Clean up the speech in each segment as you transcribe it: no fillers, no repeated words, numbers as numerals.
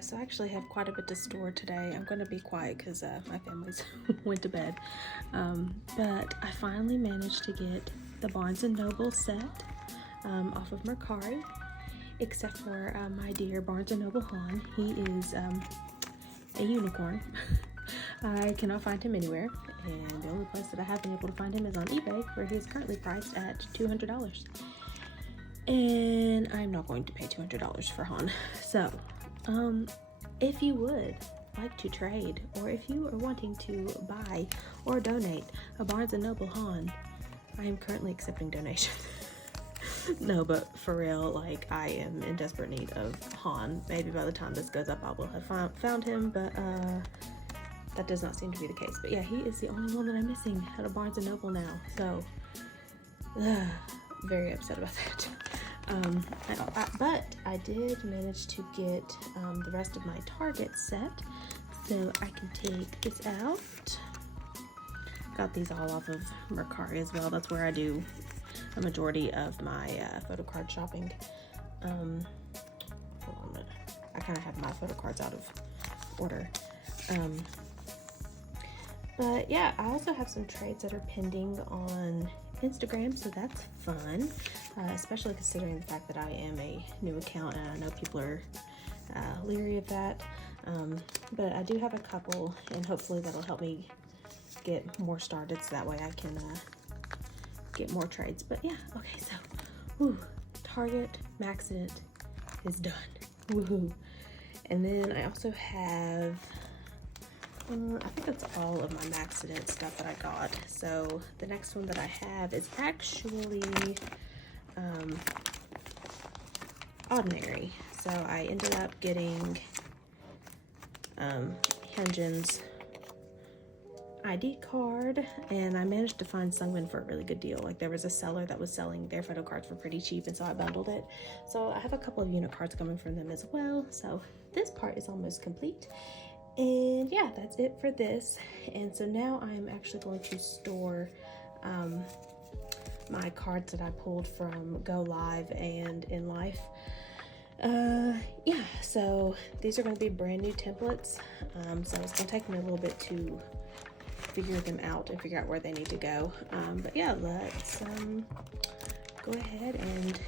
So I actually have quite a bit to store today. I'm going to be quiet because my family's went to bed. But I finally managed to get the Barnes & Noble set off of Mercari, except for my dear Barnes & Noble Han. He is a unicorn. I cannot find him anywhere, and the only place that I have been able to find him is on eBay, where he is currently priced at $200. And I'm not going to pay $200 for Han. So, if you would like to trade, or if you are wanting to buy or donate a Barnes & Noble Han, I am currently accepting donations. No, but for real, like, I am in desperate need of Han. Maybe by the time this goes up, I will have found him, but that does not seem to be the case. But yeah, he is the only one that I'm missing out of Barnes & Noble now, so very upset about that. But I did manage to get the rest of my Target set, so I can take this out. Got these all off of Mercari as well. That's where I do a majority of my photocard shopping. Hold on a minute. I kind of have my photocards out of order. But yeah, I also have some trades that are pending on Instagram, so that's fun, especially considering the fact that I am a new account and I know people are leery of that. But I do have a couple, and hopefully that'll help me get more started, so that way I can get more trades. But yeah, okay, so Target Maxident is done. Woohoo! And then I also have I think that's all of my Maxident stuff that I got. So the next one that I have is actually Ordinary. So I ended up getting Hyunjin's ID card, and I managed to find Sungmin for a really good deal. Like, there was a seller that was selling their photo cards for pretty cheap, and so I bundled it. So I have a couple of unit cards coming from them as well. So this part is almost complete. And yeah, that's it for this. And so now I'm actually going to store my cards that I pulled from Go Live and In Life. Yeah, so these are going to be brand new templates. So it's going to take me a little bit to figure them out and figure out where they need to go. But yeah, let's go ahead and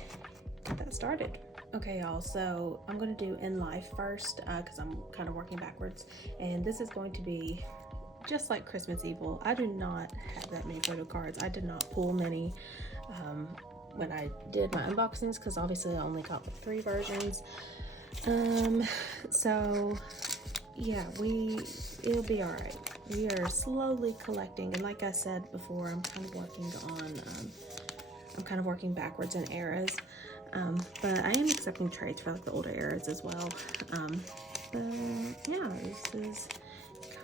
get that started. Okay, y'all, so I'm going to do In Life first because I'm kind of working backwards. And this is going to be just like Christmas Evil. I do not have that many photo cards. I did not pull many when I did my unboxings because obviously I only got 3 versions. So yeah, it'll be all right. We are slowly collecting, and like I said before, I'm kind of working backwards in eras. But I am accepting trades for like the older eras as well. But yeah, this is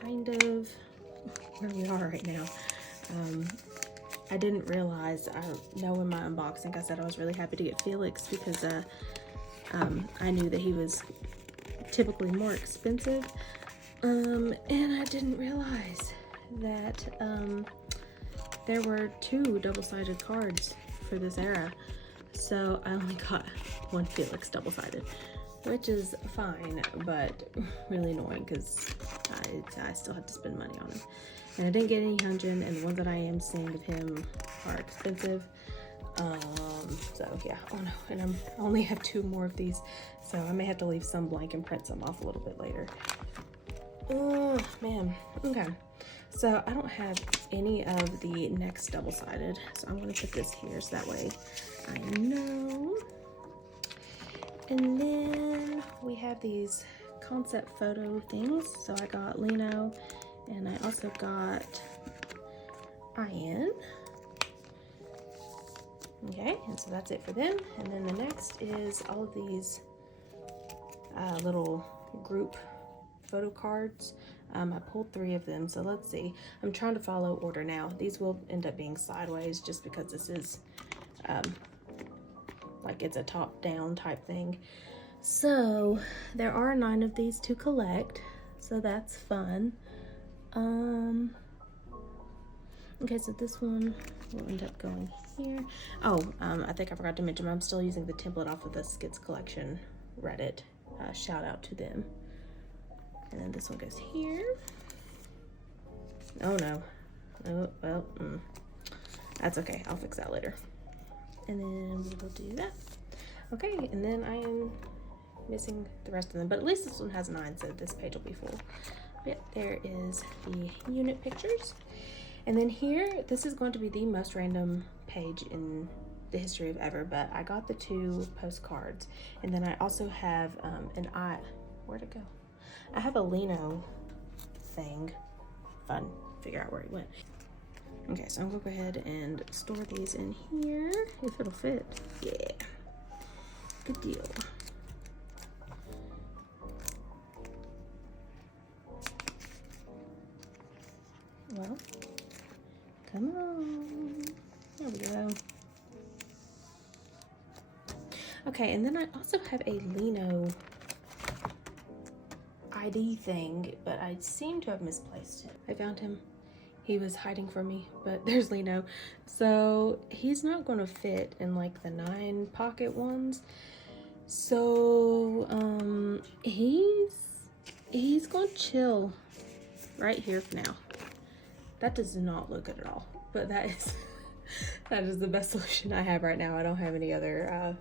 kind of where we are right now. I didn't realize, I know in my unboxing I said I was really happy to get Felix because I knew that he was typically more expensive. And I didn't realize that there were 2 double-sided cards for this era. So I only got 1 Felix double-sided, which is fine, but really annoying because I still had to spend money on him. And I didn't get any Hyunjin, and the ones that I am seeing of him are expensive. So yeah, oh no, and I only have 2 more of these, so I may have to leave some blank and print some off a little bit later. Oh man, okay. So I don't have any of the next double-sided, so I'm gonna put this here so that way I know. And then we have these concept photo things. So I got Lino, and I also got Ian. Okay, and so that's it for them. And then the next is all of these little group photo cards. I pulled 3 of them, so let's see. I'm trying to follow order now. These will end up being sideways just because this is like it's a top-down type thing. So there are 9 of these to collect, so that's fun. Okay, so this one will end up going here. Oh, I think I forgot to mention I'm still using the template off of the Skits Collection Reddit. Shout out to them. And then this one goes here. Oh no. Oh, well, that's okay. I'll fix that later. And then we will do that. Okay, and then I am missing the rest of them, but at least this one has 9, so this page will be full. But there is the unit pictures. And then here, this is going to be the most random page in the history of ever, but I got the 2 postcards. And then I also have where'd it go? I have a Lino thing. Fun, figure out where it went. Okay, so I'm gonna go ahead and store these in here, if it'll fit. Yeah, good deal. Well, come on. There we go. Okay, and then I also have a Lino ID thing, but I seem to have misplaced it. I found him. He was hiding from me, but there's Lino. So he's not going to fit in like the 9 pocket ones. So he's going to chill right here for now. That does not look good at all, but that is the best solution I have right now. I don't have any other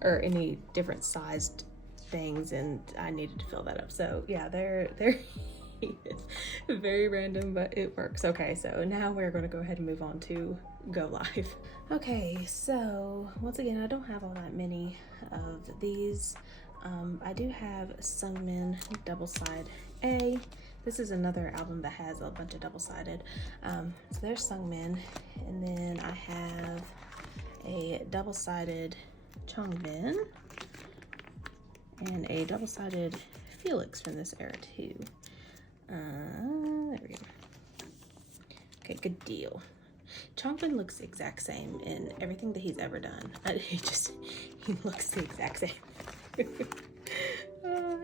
or any different sized things, and I needed to fill that up. So yeah, there he is. Very random, but it works. Okay, so now we're going to go ahead and move on to go live. Okay, so once again, I don't have all that many of these. I do have Sungmin double-side A. This is another album that has a bunch of double-sided. So there's Sungmin, and then I have a double-sided Changbin and a double-sided Felix from this era too. There we go. Okay, good deal. Changbin looks the exact same in everything that he's ever done. He looks the exact same.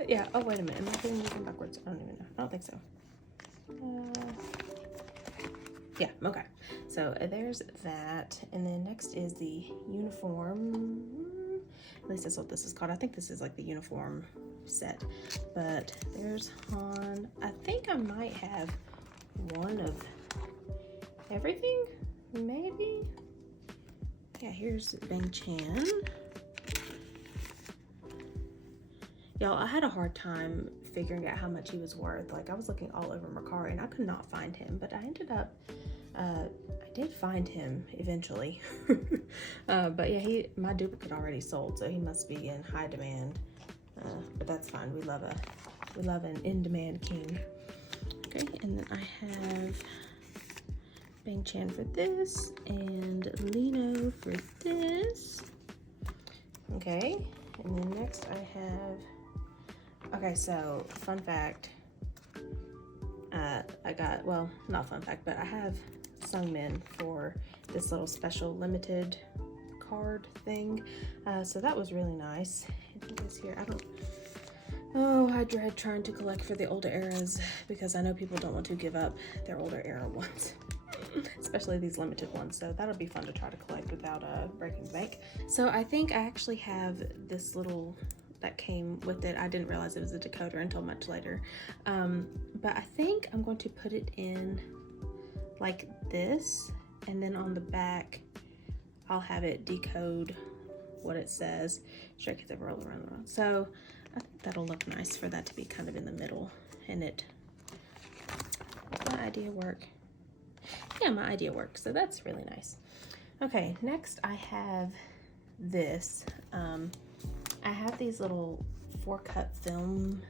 Yeah, oh wait a minute, am I putting these in backwards? I don't even know. I don't think so. Yeah, okay. So there's that. And then next is the uniform. At least that's what this is called. I think this is like the uniform set. But there's Han. I think I might have one of everything, maybe. Yeah, here's Bang Chan. Y'all, I had a hard time figuring out how much he was worth. Like, I was looking all over Mercari and I could not find him, but I ended up, I did find him eventually. But yeah, my duplicate already sold, so he must be in high demand. But that's fine. We love an in-demand king. Okay, and then I have Bang Chan for this and Lino for this. Okay, and then next I have. Okay, so fun fact. I got, well, not fun fact, but I have Sungmin for this little special limited card thing. So that was really nice. I think it's here. I dread trying to collect for the older eras because I know people don't want to give up their older era ones, especially these limited ones. So that'll be fun to try to collect without breaking the bank. So I think I actually have this little that came with it. I didn't realize it was a decoder until much later. But I think I'm going to put it in like this, and then on the back, I'll have it decode what it says. Stray Kids Ever Roll Around the World. So I think that'll look nice for that to be kind of in the middle, and it. Does my idea work? Yeah, my idea works. So that's really nice. Okay, next I have this. I have these little 4-cut film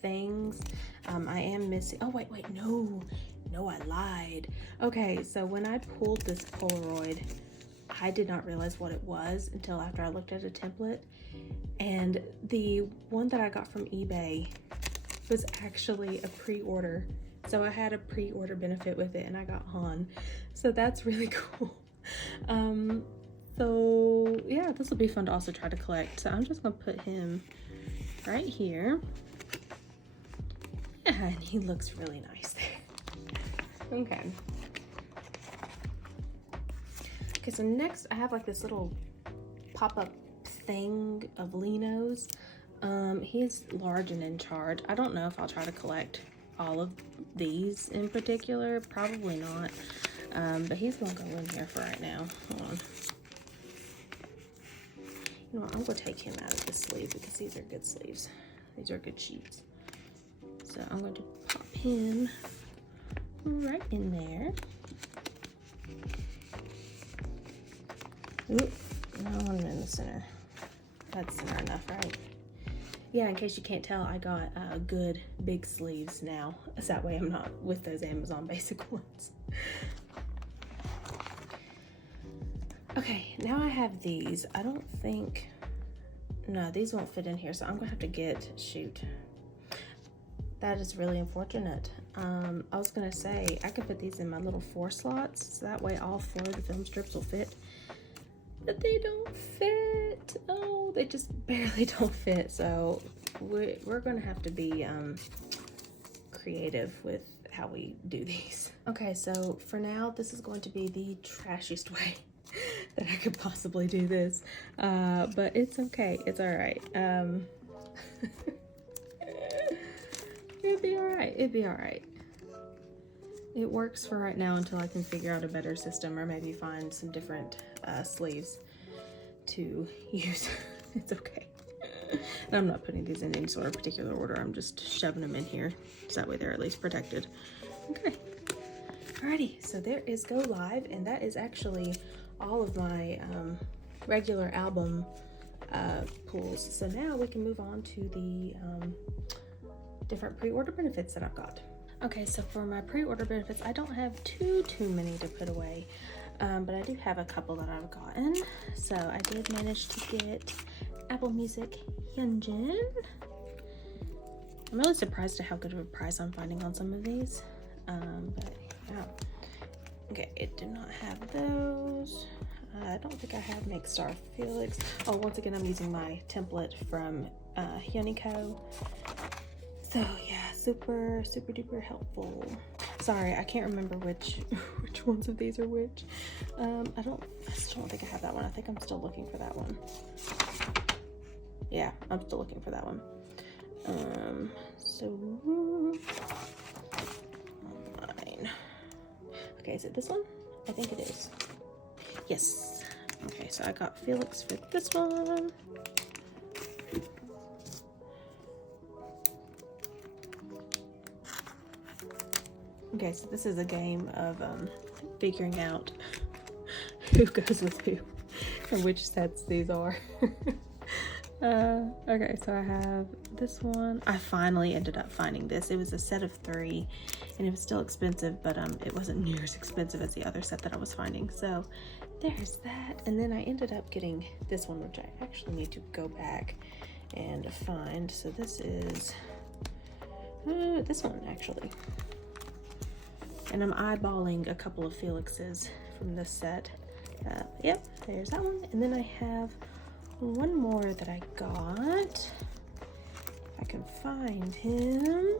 things. I am missing, oh wait, no, I lied. Okay, so when I pulled this Polaroid, I did not realize what it was until after I looked at a template. And the one that I got from eBay was actually a pre-order. So I had a pre-order benefit with it and I got Han. So that's really cool. So yeah, this will be fun to also try to collect. So I'm just gonna put him right here. Yeah, and he looks really nice there. Okay. Okay, so next I have like this little pop-up thing of Linos. He's large and in charge. I don't know if I'll try to collect all of these in particular. Probably not. But he's gonna go in here for right now. Hold on. You know what? I'm gonna take him out of the sleeve because these are good sleeves. These are good sheets. So I'm going to pop him right in there. Oop, no, I'm in the center. That's center enough, right? Yeah, in case you can't tell, I got good big sleeves now. So that way I'm not with those Amazon basic ones. Okay, now I have these. I don't think, no, these won't fit in here, so I'm gonna have to get, shoot. That is really unfortunate. I was gonna say, I could put these in my little 4 slots, so that way all 4 of the film strips will fit. But they don't fit. Oh, they just barely don't fit. So we're gonna have to be creative with how we do these. Okay, so for now, this is going to be the trashiest way that I could possibly do this. But it's okay, it's all right. It'd be all right, it'd be all right. It works for right now until I can figure out a better system or maybe find some different sleeves to use. It's okay. And I'm not putting these in any sort of particular order. I'm just shoving them in here so that way they're at least protected. Okay. Alrighty, so there is Go Live, and that is actually all of my regular album pulls. So now we can move on to the different pre-order benefits that I've got. Okay, so for my pre-order benefits, I don't have too many to put away, but I do have a couple that I've gotten. So I did manage to get Apple Music Hyunjin. I'm really surprised at how good of a price I'm finding on some of these, but yeah. Okay, it did not have those. I don't think I have Make Star Felix. Oh, once again, I'm using my template from Hyuniko. So yeah, super duper helpful. Sorry, I can't remember which ones of these are which. I still don't think I have that one. I think I'm still looking for that one. Yeah, I'm still looking for that one. So online. Okay, is it this one? I think it is. Yes. Okay, so I got Felix for this one. Okay, so this is a game of figuring out who goes with who and which sets these are. Okay, so I have this one. I finally ended up finding this. It was a set of 3 and it was still expensive, but it wasn't near as expensive as the other set that I was finding. So there's that. And then I ended up getting this one, which I actually need to go back and find. So this is this one actually. And I'm eyeballing a couple of Felixes from this set. Yep, there's that one. And then I have one more that I got. If I can find him.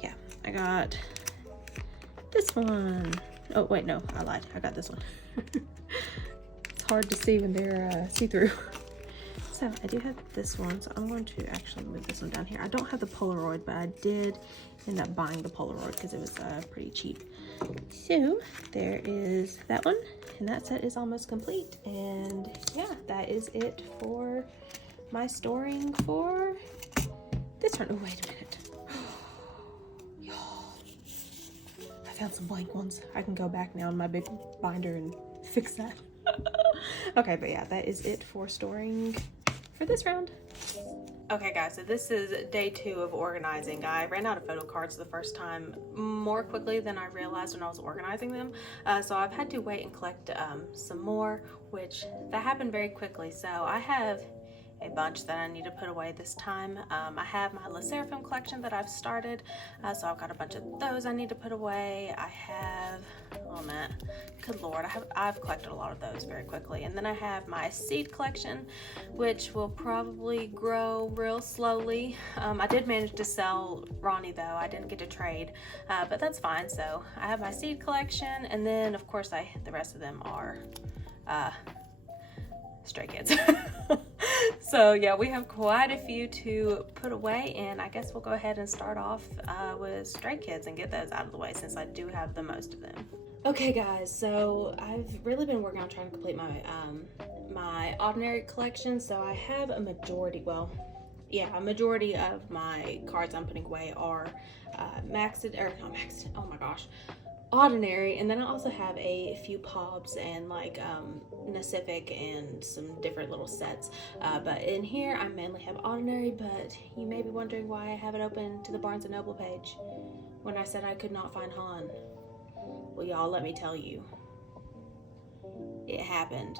Yeah, I got this one. Oh, wait, no, I lied. I got this one. It's hard to see when they're see-through. So I do have this one, so I'm going to actually move this one down here. I don't have the Polaroid, but I did end up buying the Polaroid because it was pretty cheap. So there is that one, and that set is almost complete. And yeah, that is it for my storing for this one. Oh, wait a minute. Y'all, I found some blank ones. I can go back now in my big binder and fix that. Okay, but yeah, that is it for storing for this round. Okay guys, so this is day 2 of organizing. I ran out of photo cards the first time more quickly than I realized when I was organizing them. So I've had to wait and collect some more, which that happened very quickly. So I have a bunch that I need to put away this time. I have my Sserafim collection that I've started, so I've got a bunch of those I need to put away. I have, oh man, good lord, I've collected a lot of those very quickly. And then I have my Xeed collection, which will probably grow real slowly. I did manage to sell Ronnie though. I didn't get to trade, but that's fine. So I have my Xeed collection, and then of course the rest of them are stray kids. So yeah, we have quite a few to put away, and I guess we'll go ahead and start off with Stray Kids and get those out of the way since I do have the most of them. Okay guys, so I've really been working on trying to complete my my ordinary collection. So I have a majority, well, yeah, a majority of my cards I'm putting away are oh my gosh, ordinary, and then I also have a few POBs and like Civic and some different little sets, but in here I mainly have ordinary. But you may be wondering why I have it open to the Barnes & Noble page when I said I could not find Han. Well, y'all, let me tell you, it happened.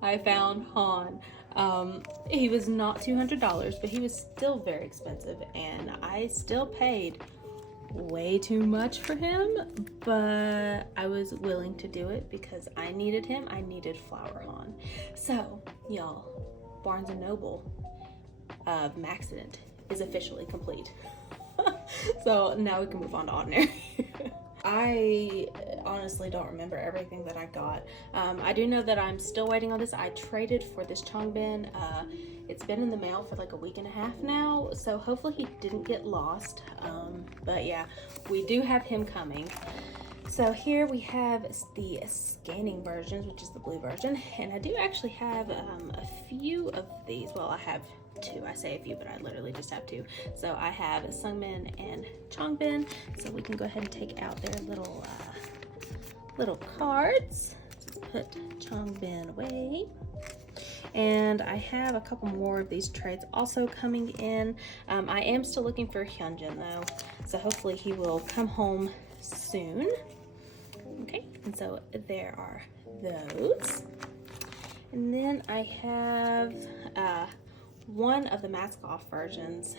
I found Han. He was not $200, but he was still very expensive, and I still paid way too much for him, but I was willing to do it because I needed him. I needed Flower Han. So y'all, Barnes & Noble Maxident is officially complete. So now we can move on to ordinary. I honestly don't remember everything that I got. I do know that I'm still waiting on this. I traded for this Changbin. It's been in the mail for like a week and a half now, so hopefully he didn't get lost. But yeah, we do have him coming. So here we have the scanning versions, which is the blue version, and I do actually have a few of these. Well, I have two. I say a few, but I literally just have two. So I have Sungmin and Changbin. So we can go ahead and take out their little cards. Put Changbin away. And I have a couple more of these trades also coming in. I am still looking for Hyunjin though, so hopefully he will come home soon. Okay, and so there are those. And then I have one of the mask off versions,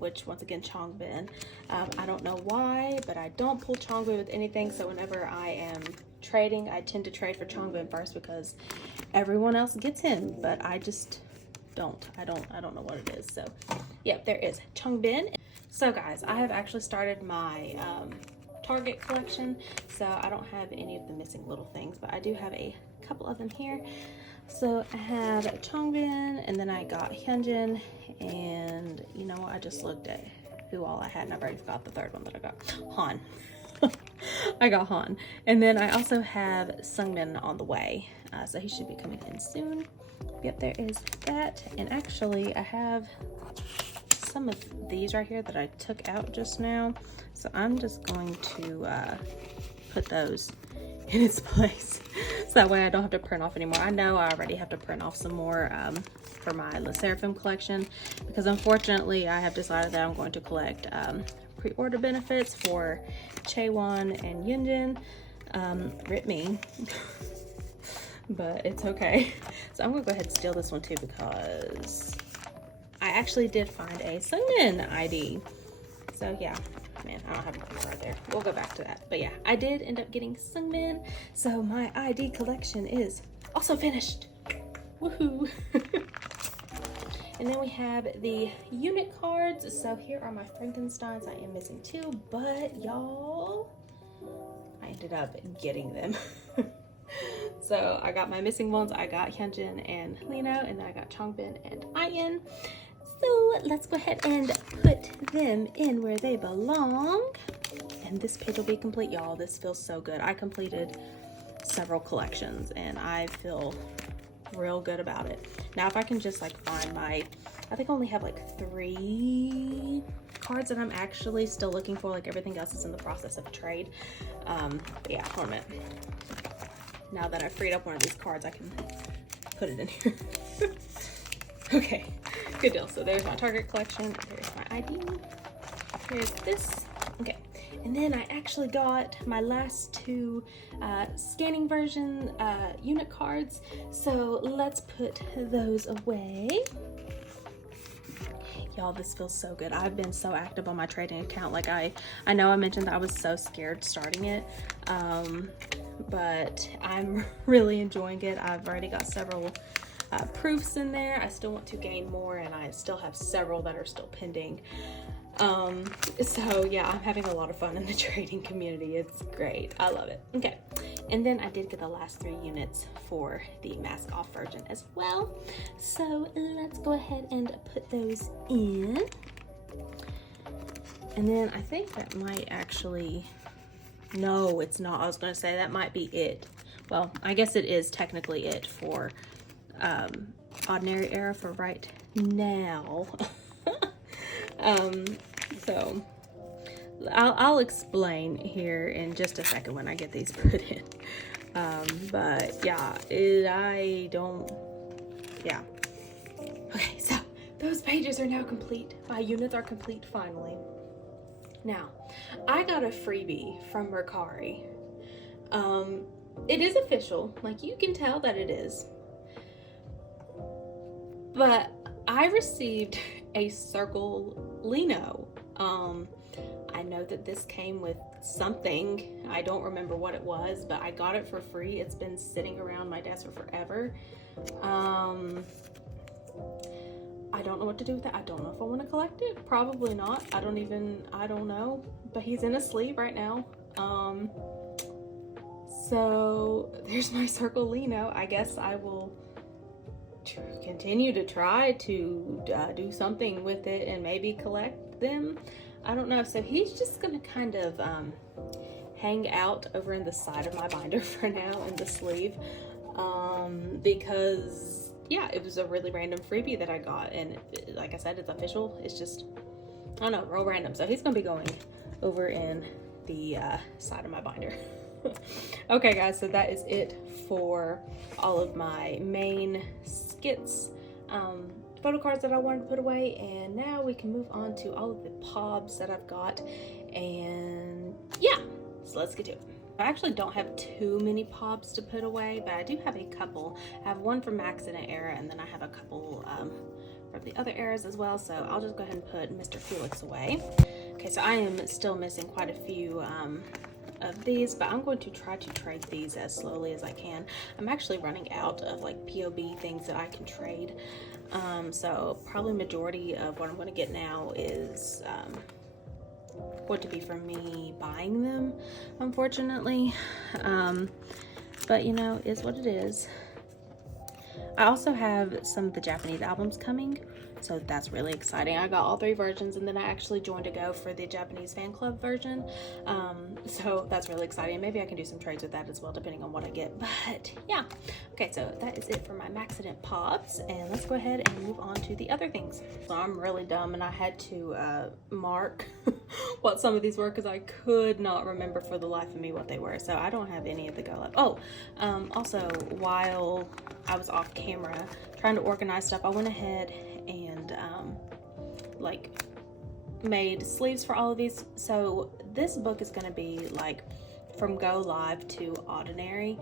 which once again Changbin. I don't know why, but I don't pull Changbin with anything, so whenever I am trading, I tend to trade for Changbin first because everyone else gets him, but I just don't. I don't know what it is. So yep, there is Changbin. So guys, I have actually started my Target collection, so I don't have any of the missing little things, but I do have a couple of them here. So I have Changbin, and then I got Hyunjin, and you know what, I just looked at who all I had and I've already forgot the third one that I got. Han. I got Han. And then I also have Sungmin on the way, so he should be coming in soon. Yep, there is that. And actually I have some of these right here that I took out just now, so I'm just going to put those in its place, so that way I don't have to print off anymore. I know I already have to print off some more for my Sserafim collection, because unfortunately I have decided that I'm going to collect pre-order benefits for Chaewon and Yunjin. Rip me. But it's okay. So I'm gonna go ahead and steal this one too, because I actually did find a Sungmin ID. So yeah, man, I don't have a right there. We'll go back to that. But yeah, I did end up getting Sungmin, so my ID collection is also finished. Woohoo! And then we have the unit cards. So here are my Frankensteins. I am missing two, but y'all, I ended up getting them. So I got my missing ones. I got Hyunjin and Lino, and then I got Changbin and Ian. So let's go ahead and put them in where they belong. And this page will be complete, y'all. This feels so good. I completed several collections and I feel real good about it. Now if I can just like find my, I think I only have like 3 cards that I'm actually still looking for. Like everything else is in the process of trade. But yeah, hold on a minute. Now that I've freed up one of these cards, I can put it in here. Okay, good deal. So there's my Target collection. There's my ID. Here's this. Okay, and then I actually got my last 2 scanning version unit cards. So let's put those away. Y'all, this feels so good. I've been so active on my trading account. Like I know I mentioned that I was so scared starting it, but I'm really enjoying it. I've already got several proofs in there. I still want to gain more, and I still have several that are still pending. So yeah, I'm having a lot of fun in the trading community. It's great. I love it. Okay. And then I did get the last 3 units for the mask off version as well. So let's go ahead and put those in. And then I think that might actually, no, it's not. I was going to say that might be it. Well, I guess it is technically it for Ordinary Era for right now. So I'll explain here in just a second when I get these put in. But yeah, yeah. Okay, so those pages are now complete. My units are complete finally. Now, I got a freebie from Mercari. It is official, like you can tell that it is. But I received a circle lino. I know that this came with something. I don't remember what it was, but I got it for free. It's been sitting around my desk for forever. I don't know what to do with it. I don't know if I want to collect it. Probably not. I don't know. But he's in a sleeve right now. So there's my circle lino. I guess I will continue to try to do something with it and maybe collect them. I don't know. So he's just gonna kind of hang out over in the side of my binder for now in the sleeve, because yeah, it was a really random freebie that I got, and like I said, it's official. It's just, I don't know, real random. So he's gonna be going over in the side of my binder. Okay guys, so that is it for all of my main skits, photo cards that I wanted to put away, and now we can move on to all of the POBs that I've got. And yeah, so let's get to it. I actually don't have too many POBs to put away, but I do have a couple. I have one from Accident Era, and then I have a couple from the other eras as well, so I'll just go ahead and put Mr. Felix away. Okay, so I am still missing quite a few of these, but I'm going to try to trade these as slowly as I can. I'm actually running out of like POB things that I can trade, so probably majority of what I'm going to get now is going to be from me buying them, unfortunately, but you know, is what it is. I also have some of the Japanese albums coming, so that's really exciting. I got all 3 versions, and then I actually joined a go for the Japanese fan club version, so that's really exciting. Maybe I can do some trades with that as well, depending on what I get. But yeah, okay, so that is it for my Maxident POBs, and let's go ahead and move on to the other things. So I'm really dumb, and I had to mark what some of these were because I could not remember for the life of me what they were. So I don't have any of the go left. Oh, also, while I was off camera trying to organize stuff, I went ahead and like made sleeves for all of these. So this book is going to be like from go live to ordinary,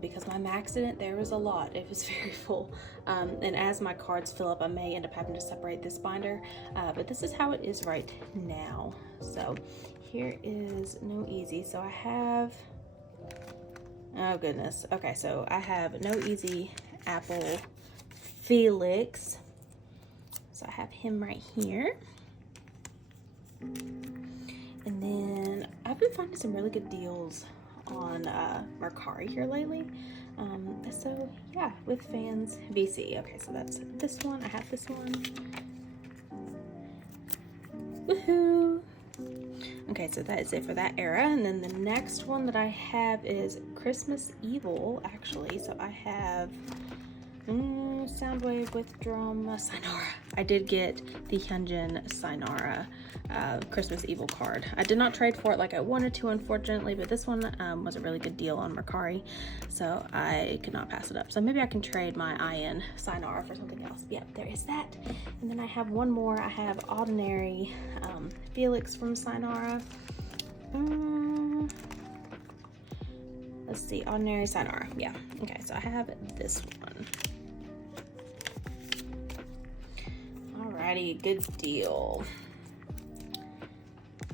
because my Maxident, there was a lot. It was very full, and as my cards fill up, I may end up having to separate this binder, but this is how it is right now. So here is No Easy. So I have, oh goodness, okay, so I have No Easy Apple Felix. So I have him right here. And then I've been finding some really good deals on Mercari here lately. So yeah, with Fans VC. Okay, so that's this one. I have this one. Woohoo! Okay, so that is it for that era. And then the next one that I have is Christmas Evil, actually. So I have Soundwave with Drum Sinara. I did get the Hyunjin Sinara Christmas Evil card. I did not trade for it like I wanted to, unfortunately, but this one was a really good deal on Mercari, so I could not pass it up. So maybe I can trade my IN Sinara for something else. Yep, there is that. And then I have one more. I have Ordinary Felix from Sinara. Let's see, Ordinary Sinara. Yeah, okay, so I have this one. Alrighty, good deal.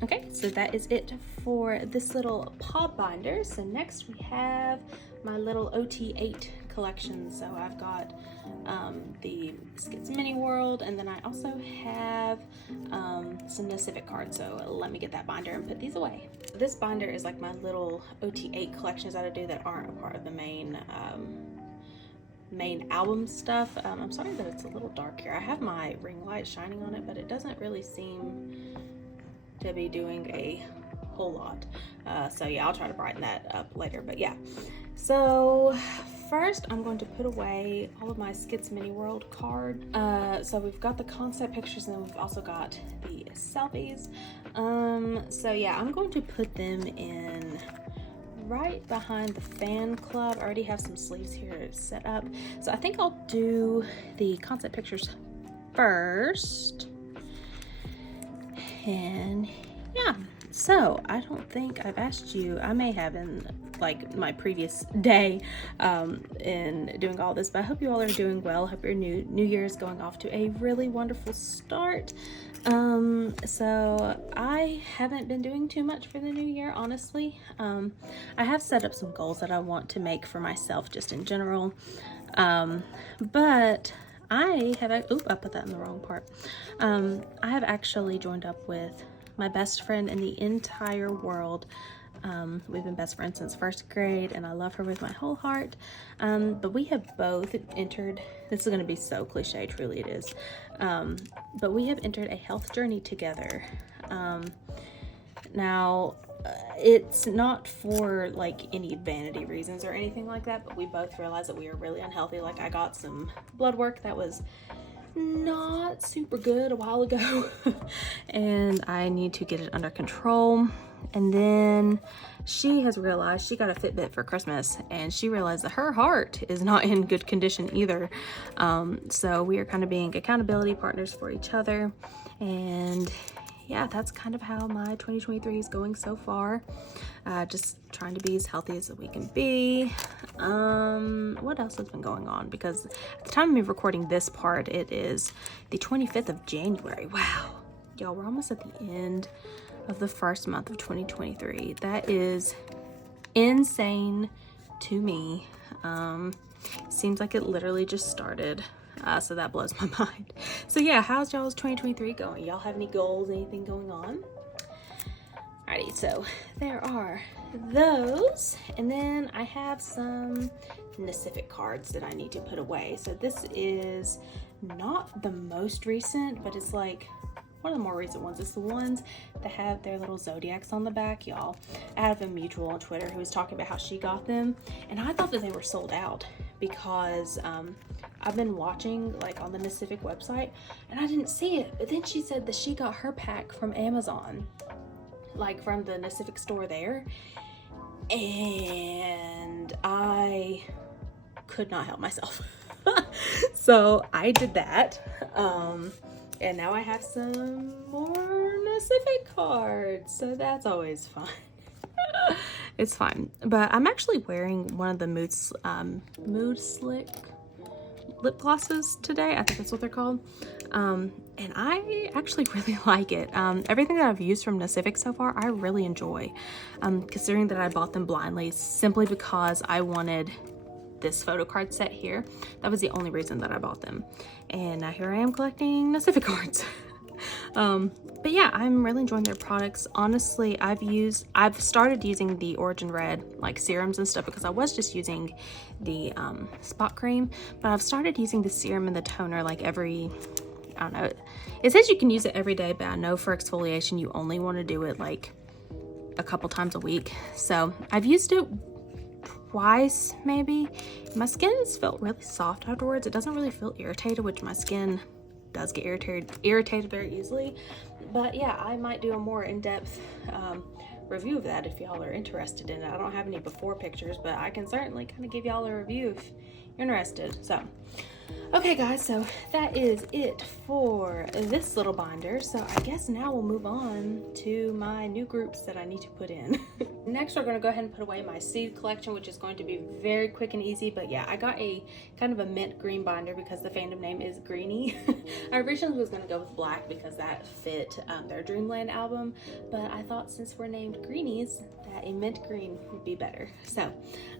Okay, so that is it for this little POB binder. So next we have my little OT8 collection. So I've got the Skits Mini World, and then I also have some Civic cards. So let me get that binder and put these away. This binder is like my little OT8 collections that I do that aren't a part of the main album stuff. I'm sorry that it's a little dark here. I have my ring light shining on it, but it doesn't really seem to be doing a whole lot. So yeah, I'll try to brighten that up later, but yeah. So first I'm going to put away all of my Skits Mini World card. So we've got the concept pictures, and then we've also got the selfies. So yeah, I'm going to put them in right behind the fan club. I already have some sleeves here set up. So I think I'll do the concept pictures first. And yeah, so I don't think I've asked you, I may have in like my previous day in doing all this, but I hope you all are doing well. Hope your new year is going off to a really wonderful start. So I haven't been doing too much for the new year, honestly. I have set up some goals that I want to make for myself just in general. But I have, I put that in the wrong part. I have actually joined up with my best friend in the entire world. We've been best friends since first grade, and I love her with my whole heart. But we have both entered, this is going to be so cliche, truly it is. But we have entered a health journey together. Now, it's not for like any vanity reasons or anything like that, but we both realized that we are really unhealthy. Like, I got some blood work that was not super good a while ago and I need to get it under control. And then she has realized, she got a Fitbit for Christmas, and she realized that her heart is not in good condition either. So we are kind of being accountability partners for each other. And yeah, that's kind of how my 2023 is going so far. Just trying to be as healthy as we can be. What else has been going on? Because at the time of me recording this part, it is the 25th of January. Wow. Y'all, we're almost at the end of the first month of 2023. That is insane to me. Seems like it literally just started. So that blows my mind. So yeah, how's y'all's 2023 going? Y'all have any goals, anything going on? Alrighty, so there are those. And then I have some Civic cards that I need to put away. So this is not the most recent, but it's like one of the more recent ones. It's the ones that have their little zodiacs on the back, y'all. I have a mutual on Twitter who was talking about how she got them, and I thought that they were sold out because I've been watching like on the Civic website and I didn't see it, but then she said that she got her pack from Amazon, like from the Civic store there, and I could not help myself. So I did that. And now I have some more Civic cards, so that's always fun. It's fine. But I'm actually wearing one of the Mood Slick lip glosses today. I think that's what they're called. And I actually really like it. Everything that I've used from Civic so far, I really enjoy. Considering that I bought them blindly simply because I wanted this photo card set here. That was the only reason that I bought them. And now here I am collecting Civic cards. But yeah, I'm really enjoying their products. Honestly, I've started using the Origin Red like serums and stuff because I was just using the spot cream, but I've started using the serum and the toner like every, I don't know, it says you can use it every day, but I know for exfoliation you only want to do it like a couple times a week. So I've used it twice maybe. My skin has felt really soft afterwards. It doesn't really feel irritated, which my skin does get irritated very easily. But yeah, I might do a more in-depth review of that if y'all are interested in it. I don't have any before pictures, but I can certainly kind of give y'all a review if you're interested. So okay guys, so that is it for this little binder. So I guess now we'll move on to my new groups that I need to put in. Next, we're going to go ahead and put away my Xeed collection, which is going to be very quick and easy. But yeah, I got a kind of a mint green binder because the fandom name is Greenie. I originally was going to go with black because that fit their Dreamland album, but I thought since we're named Greenies a mint green would be better. So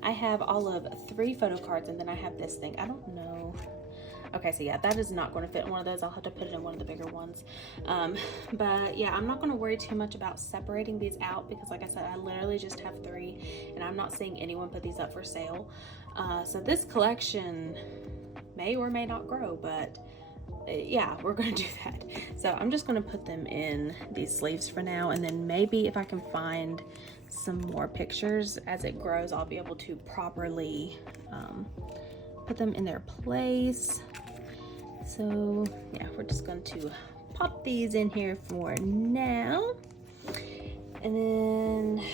I have all of 3 photo cards, and then I have this thing. I don't know. Okay, so yeah, that is not going to fit in one of those. I'll have to put it in one of the bigger ones. But yeah, I'm not going to worry too much about separating these out because like I said, I literally just have 3 and I'm not seeing anyone put these up for sale. So this collection may or may not grow, but yeah, we're going to do that. So I'm just going to put them in these sleeves for now, and then maybe if I can find some more pictures as it grows, I'll be able to properly put them in their place. So yeah, we're just going to pop these in here for now. And then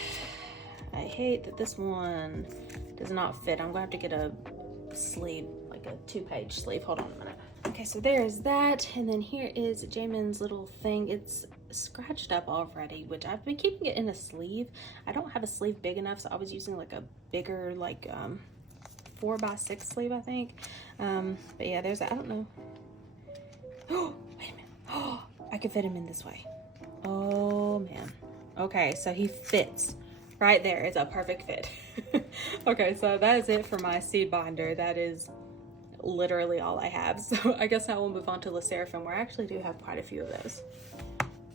I hate that this one does not fit. I'm going to have to get a sleeve, like a 2-page sleeve. Hold on a minute. Okay, so there's that, and then here is Jamin's little thing. It's scratched up already, which I've been keeping it in a sleeve. I don't have a sleeve big enough, so I was using like a bigger, like 4x6 sleeve, I think. But yeah, there's that. I don't know. Oh, wait a minute. Oh, I could fit him in this way. Oh man. Okay, so he fits right there. It's a perfect fit. Okay, so that is it for my Xeed binder. That is literally all I have. So I guess now we'll move on to the Sserafim, where I actually do have quite a few of those.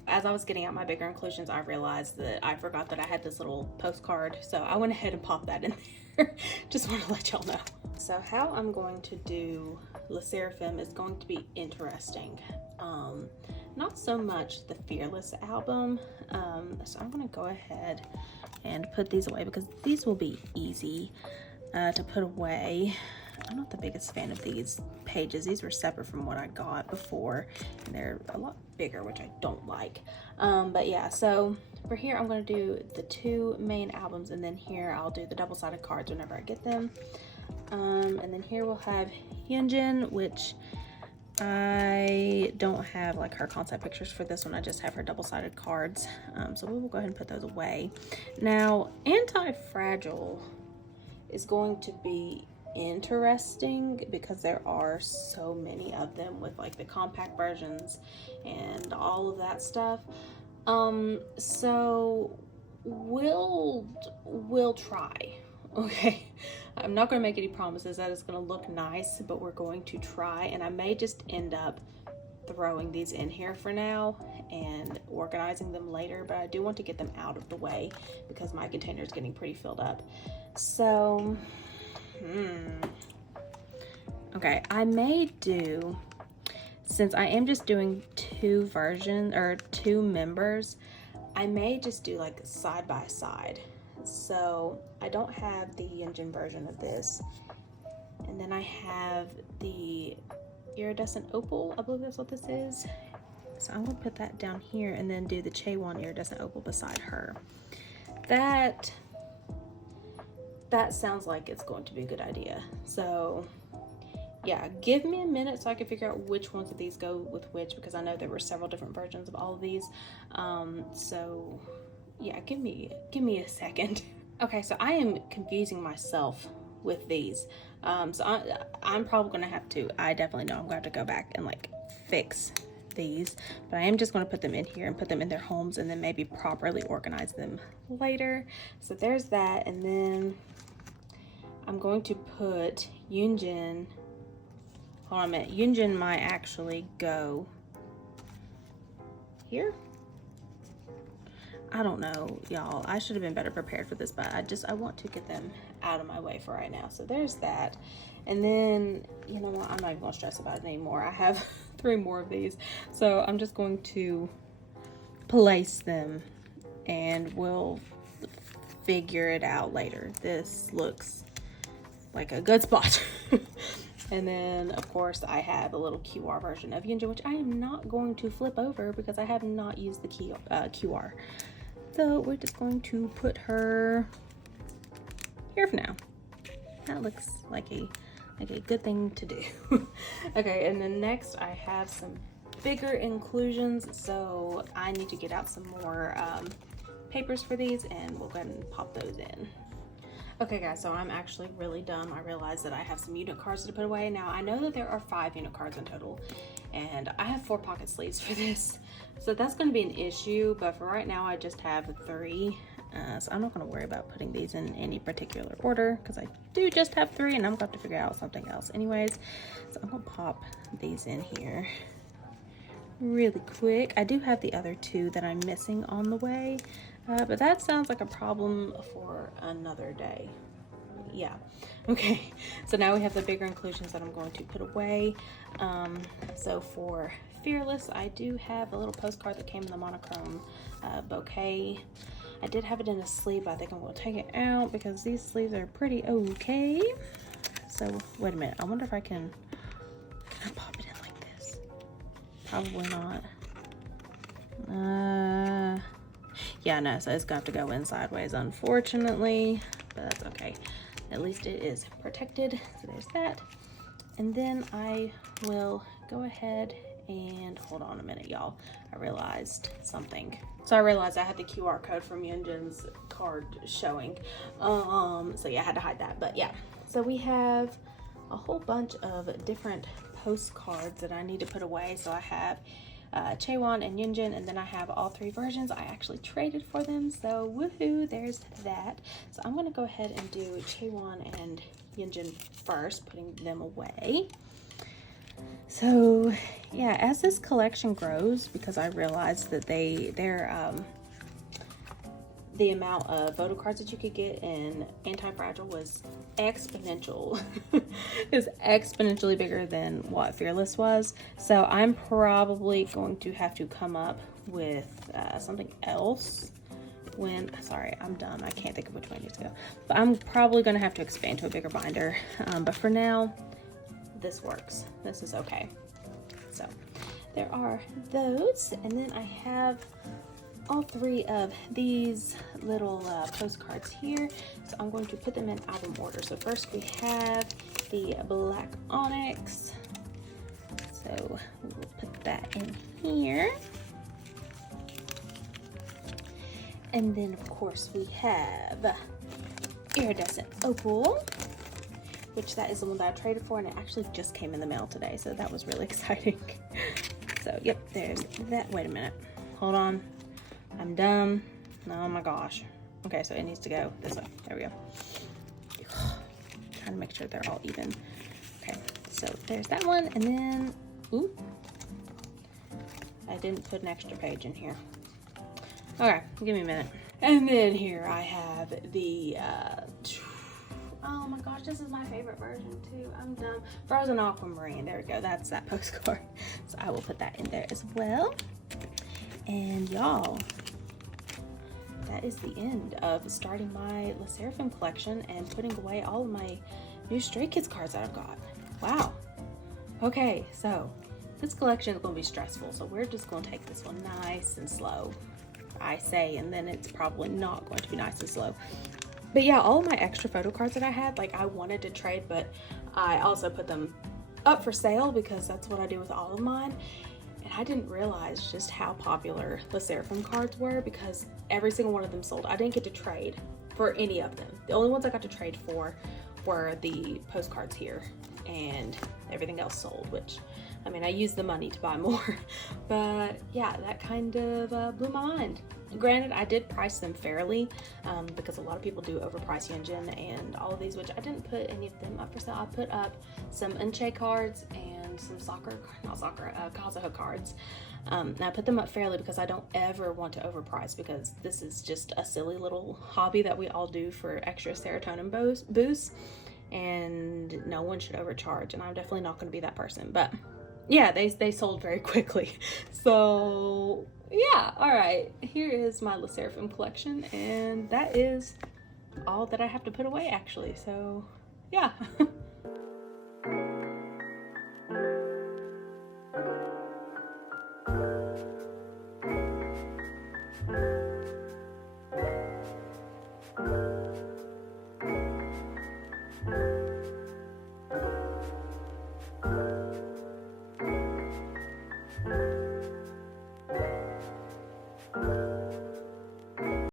As I was getting out my bigger inclusions, I realized that I forgot that I had this little postcard, so I went ahead and popped that in there. Just want to let y'all know. So how I'm going to do the Sserafim is going to be interesting. Not so much the Fearless album. So I'm going to go ahead and put these away because these will be easy to put away. I'm not the biggest fan of these pages. These were separate from what I got before, and they're a lot bigger, which I don't like. But yeah, so for here, I'm going to do the 2 main albums, and then here I'll do the double-sided cards whenever I get them. And then here we'll have Hyunjin, which I don't have like her concept pictures for this one. I just have her double-sided cards. So we will go ahead and put those away. Now, Anti-Fragile is going to be interesting because there are so many of them with like the compact versions and all of that stuff. So we'll try. Okay, I'm not going to make any promises that it's going to look nice, but we're going to try, and I may just end up throwing these in here for now and organizing them later, but I do want to get them out of the way because my container is getting pretty filled up. So okay, I may do, since I am just doing 2 versions or 2 members, I may just do like side by side. So I don't have the engine version of this, and then I have the iridescent opal, I believe that's what this is. So I'm gonna put that down here and then do the Chaewon iridescent opal beside her. That sounds like it's going to be a good idea. So yeah, give me a minute so I can figure out which ones of these go with which, because I know there were several different versions of all of these. So yeah, give me a second. Okay, so I am confusing myself with these. So I'm probably gonna have to, I definitely know I'm gonna have to go back and like fix these, but I am just gonna put them in here and put them in their homes and then maybe properly organize them later. So there's that, and then I'm going to put Yoonjin, hold on a minute, Yoonjin might actually go here. I don't know, y'all. I should have been better prepared for this, but I want to get them out of my way for right now. So there's that. And then, you know what? I'm not even gonna stress about it anymore. I have 3 more of these. So I'm just going to place them and we'll figure it out later. This looks like a good spot. And then of course I have a little QR version of Yunja, which I am not going to flip over because I have not used the QR. So we're just going to put her here for now. That looks like a good thing to do. Okay, and then next I have some bigger inclusions, so I need to get out some more papers for these, and we'll go ahead and pop those in. Okay guys, so I'm actually really dumb. I realized that I have some unit cards to put away. Now I know that there are 5 unit cards in total, and I have 4 pocket sleeves for this, so that's going to be an issue, but for right now I just have 3. So I'm not going to worry about putting these in any particular order because I do just have 3 and I'm going to have to figure out something else anyways. So I'm going to pop these in here really quick. I do have the other 2 that I'm missing on the way, but that sounds like a problem for another day. Yeah. Okay, so now we have the bigger inclusions that I'm going to put away. So for Fearless, I do have a little postcard that came in the monochrome bouquet. I did have it in a sleeve, but I think I'm going to take it out because these sleeves are pretty okay. So wait a minute, I wonder if I can pop it in like this. Probably not. Yeah, no, so it's got to go in sideways, unfortunately, but that's okay. At least it is protected, so there's that. And then I will go ahead and hold on a minute, y'all. I realized something. So I realized I had the QR code from Yunjin's card showing. So yeah, I had to hide that, but yeah. So we have a whole bunch of different postcards that I need to put away. So I have Chaewon and Yunjin, and then I have all 3 versions. I actually traded for them, so woohoo, there's that. So I'm gonna go ahead and do Chaewon and Yunjin first, putting them away. So yeah, as this collection grows, because I realized that the amount of photo cards that you could get in Anti-Fragile was exponential. Is exponentially bigger than what Fearless was. So I'm probably going to have to come up with something else sorry, I'm dumb. I can't think of which way I need to go. But I'm probably going to have to expand to a bigger binder. But for now, this works. This is okay. So there are those. And then I have all 3 of these little postcards here. So I'm going to put them in album order. So first we have the Black Onyx. So we will put that in here. And then of course we have Iridescent Opal, which that is the one that I traded for, and it actually just came in the mail today. So that was really exciting. So yep, there's that. Wait a minute. Hold on. I'm dumb. Oh my gosh. Okay, so it needs to go this way. There we go. Trying to make sure they're all even. Okay, so there's that one. And then, ooh, I didn't put an extra page in here. Okay, give me a minute. And then here I have the, oh my gosh, this is my favorite version too. I'm dumb. Frozen Aquamarine. There we go. That's that postcard. So I will put that in there as well. And y'all, that is the end of starting my Sserafim collection and putting away all of my new Stray Kids cards that I've got. Wow. Okay, so this collection is going to be stressful, so we're just going to take this one nice and slow, I say, and then it's probably not going to be nice and slow. But yeah, all of my extra photo cards that I had, like I wanted to trade, but I also put them up for sale because that's what I do with all of mine. And I didn't realize just how popular the Sserafim cards were because every single one of them sold. I didn't get to trade for any of them. The only ones I got to trade for were the postcards here, and everything else sold, which, I mean, I used the money to buy more. But yeah, that kind of blew my mind. Granted, I did price them fairly because a lot of people do overprice Yunjin and all of these, which I didn't put any of them up for sale. I put up some Unche cards and some Kazuha cards. And I put them up fairly because I don't ever want to overprice, because this is just a silly little hobby that we all do for extra serotonin boosts, and no one should overcharge, and I'm definitely not going to be that person. But yeah, they sold very quickly. So yeah, all right, here is my Sserafim collection, and that is all that I have to put away actually. So yeah.